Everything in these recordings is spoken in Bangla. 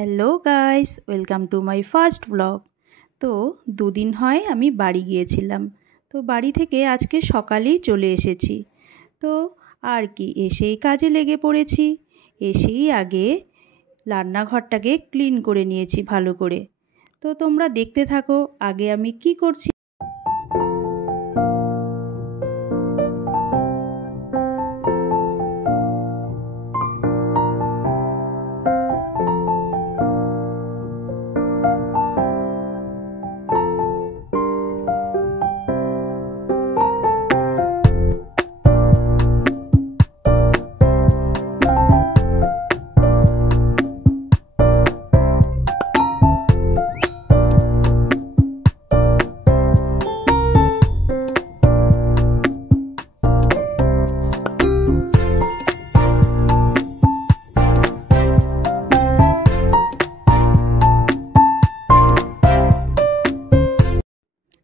Hello guys, welcome to my first blog. তো দুদিন হয় আমি বাড়ি গিয়েছিলাম। তো বাড়ি থেকে আজকে সকালেই চলে এসেছি। তো আর কি, এসেই কাজে লেগে পড়েছি। এসেই আগে রান্নাঘরটাকে ক্লিন করে নিয়েছি ভালো করে। তো তোমরা দেখতে থাকো আগে আমি কি করছি।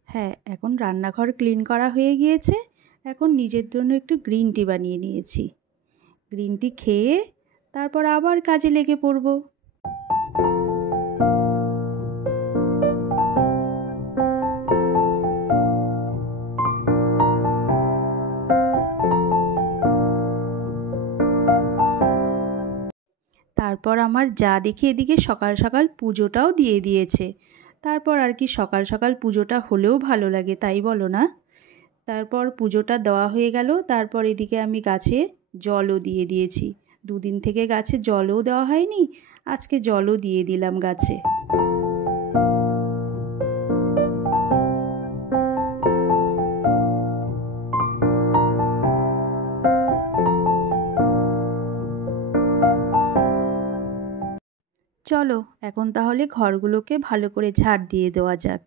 হ্যাঁ, এখন রান্নাঘর ক্লিন করা হয়ে গিয়েছে। এখন নিজের জন্য একটু গ্রিন টি বানিয়ে নিয়েছি। গ্রিন টি খেয়ে তারপর আবার কাজে লেগে পড়ব। তারপর আমার যা দেখি এদিকে সকাল সকাল পুজোটাও দিয়ে দিয়েছে। তারপর আর কি, সকাল সকাল পুজোটা হলেও ভালো লাগে, তাই বলো না? তারপর পুজোটা দেওয়া হয়ে গেল। তারপর এদিকে আমি গাছে জলও দিয়ে দিয়েছি। দুদিন থেকে গাছে জলও দেওয়া হয়নি, আজকে জলও দিয়ে দিলাম গাছে। চলো এখন তাহলে ঘরগুলোকে ভালো করে ঝাড় দিয়ে দেওয়া যাক।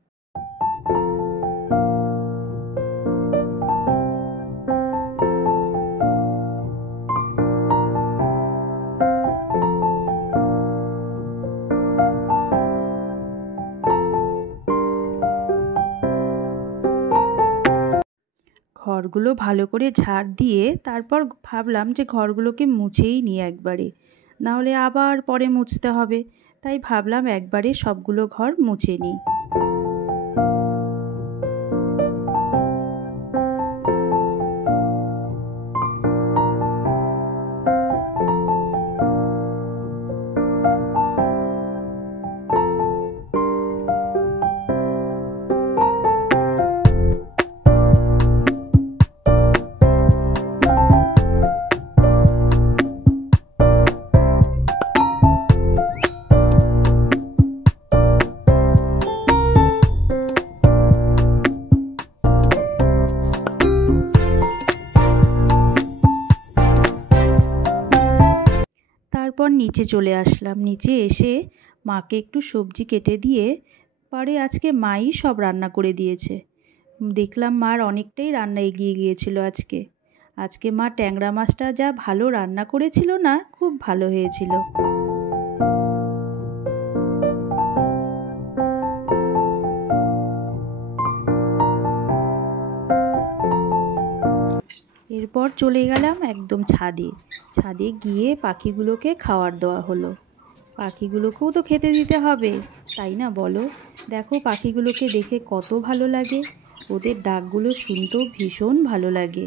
ঘরগুলো ভালো করে ঝাড় দিয়ে তারপর ভাবলাম যে ঘরগুলোকে মুছেই নিই একবারে, নাহলে আবার পরে মুছতে হবে। তাই ভাবলাম একবারে সবগুলো ঘর মুছে নিই। তারপর নিচে চলে আসলাম। নিচে এসে মাকে একটু সবজি কেটে দিয়ে পরে আজকে মাই সব রান্না করে দিয়েছে। দেখলাম মার অনেকটাই রান্না এগিয়ে গিয়েছিল আজকে। আজকে মা ট্যাংরা মাছটা যা ভালো রান্না করেছিল না, খুব ভালো হয়েছিল। এরপর চলে গেলাম একদম ছাদে। ছাদে গিয়ে পাখিগুলোকে খাবার দেওয়া হলো। পাখিগুলোকেও তো খেতে দিতে হবে, তাই না বলো? দেখো পাখিগুলোকে দেখে কত ভালো লাগে, ওদের ডাকগুলো শুনতেও ভীষণ ভালো লাগে।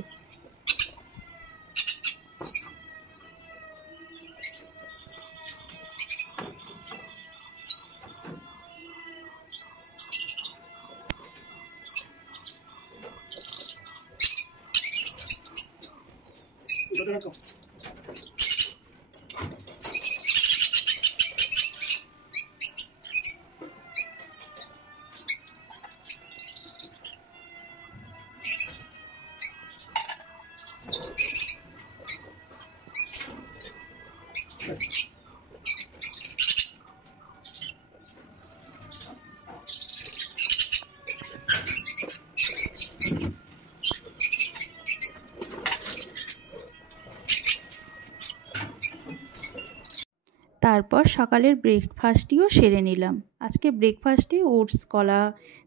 তারপর সকালের ব্রেকফাস্টটিও সেরে নিলাম। আজকে ব্রেকফাস্টে ওটস, কলা,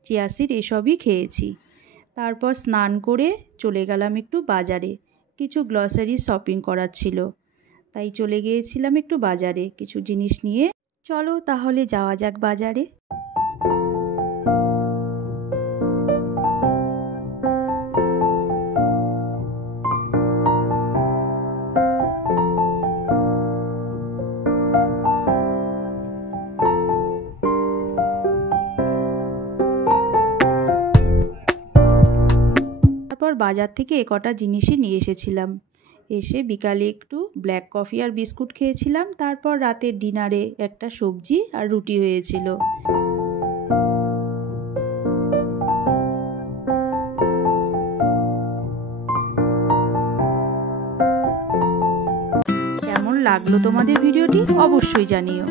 চিয়া সিড এসবই খেয়েছি। তারপর স্নান করে চলে গেলাম একটু বাজারে, কিছু গ্রসারি শপিং করার ছিল, তাই চলে গিয়েছিলাম একটু বাজারে কিছু জিনিস নিয়ে চলো তাহলে যাওয়া যাক বাজারে। তারপর বাজার থেকে কটা জিনিসই নিয়ে এসেছিলাম। এসে বিকালে একটু ব্ল্যাক কফি আর বিস্কুট খেয়েছিলাম। তারপর রাতের ডিনারে একটা সবজি আর রুটি হয়েছিল। কেমন লাগলো তোমাদের ভিডিওটি অবশ্যই জানিও।